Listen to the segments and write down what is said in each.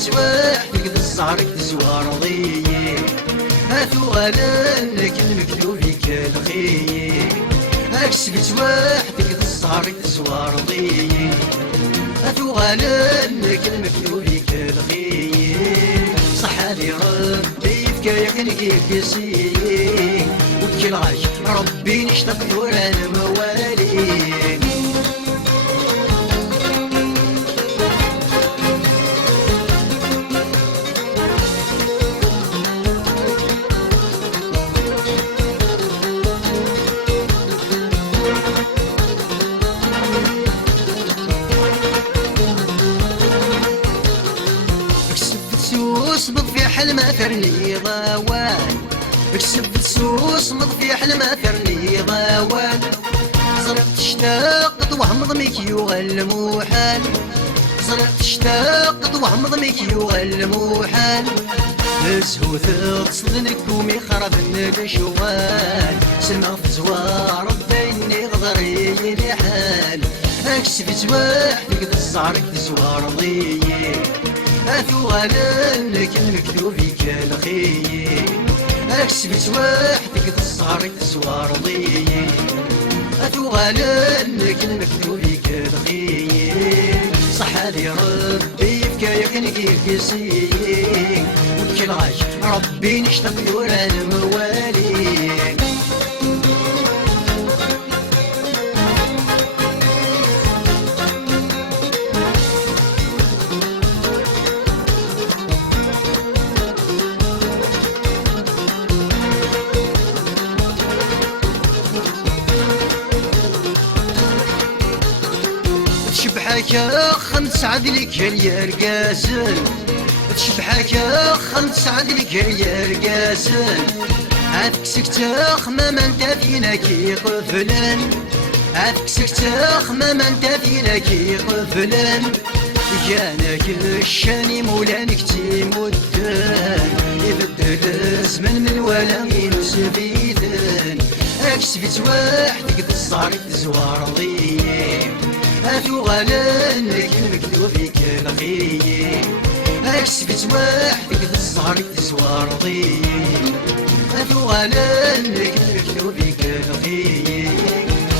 أكسبت وحدك الزهر تزوار ضيي هاتو غلانك المكتوب كالغي أكسبت وحدك الزهر تزوار ضيي هاتو غلانك المكتوب كالغي صحالي ربي فكايا كنكيكسي وكل غاش ربي نشتاق ورا الموالي اصبط في حلم اثرني ضوال اكسب سوس مض في حلم اثرني ضوال زرقت اشتاق وهم ضميك يغل موحال زرقت اشتاق وهم ضميك يغل موحال مسهوث تصدنك ومي خرب النبشوال سلمى في زوار بيني غضري لحال اكسبت وحدك ذا الزهرك تزوار ضيي هاتو غلانك المكتوب كالغي اكسبت وحدك ذا الزهر تزوار ضيي هاتو غلانك المكتوب كالغي صحالي ربي فكايا كنكيكسي وكل غاش ربي نشتاق ورا الموالي تشبحك خمس عدلك يا رقاسن تشبحك خمس عدلك يا رقاسن هاتك سكتاخ ما انت فينا كي قفلن هاتك سكتاخ ما انت فينا كي قفلن جانك الشاني مولانك تيمدن يبدل الزمن من ولا ينسبيدن اكسبت وحدك ذا الزهر تزوار ضيي هاتو غلانك المكتوب كالغي اكسبت وحدك ذا الزهر تزوار ضيي هاتو غلانك المكتوب كالغي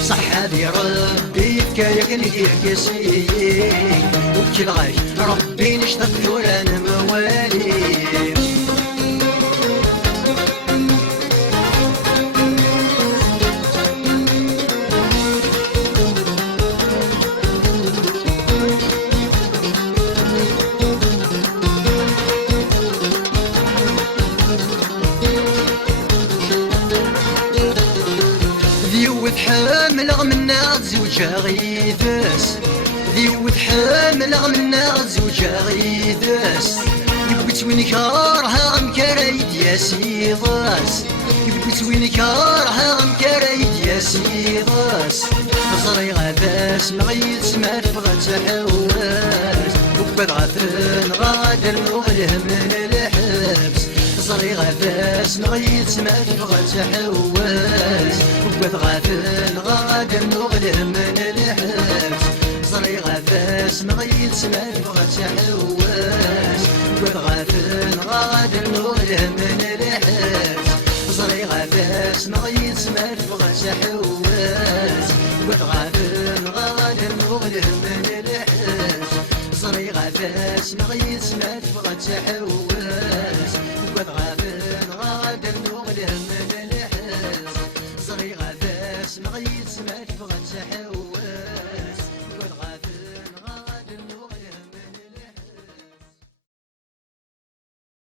صحابي ربي فكايا كنكيكسي وكل غاش ربي نشتاق ورا الموالي ذيوث حامل غمنا زوجها غيثاس ذيوث حامل غمنا زوجها غيثاس يبقت وين كارها غم كرايد يا سيضاس يبقت وين كارها غم كرايد يا سيضاس زري غاباس مغيث سمات بغات حواس وبد غافن غادر مغله من الحبس زري غاباس مغيث سمات بغات حواس وبد غافن غادر مغله من الحبس زري غاباس مغيث سمات بغات حواس وبد غافن غادر مغله من الحبس زري غاباس مغيث سمات بغات حواس وبد غافن غادر مغله من الحبس زري غاباس مغيث سمات بغات حواس وبد غافن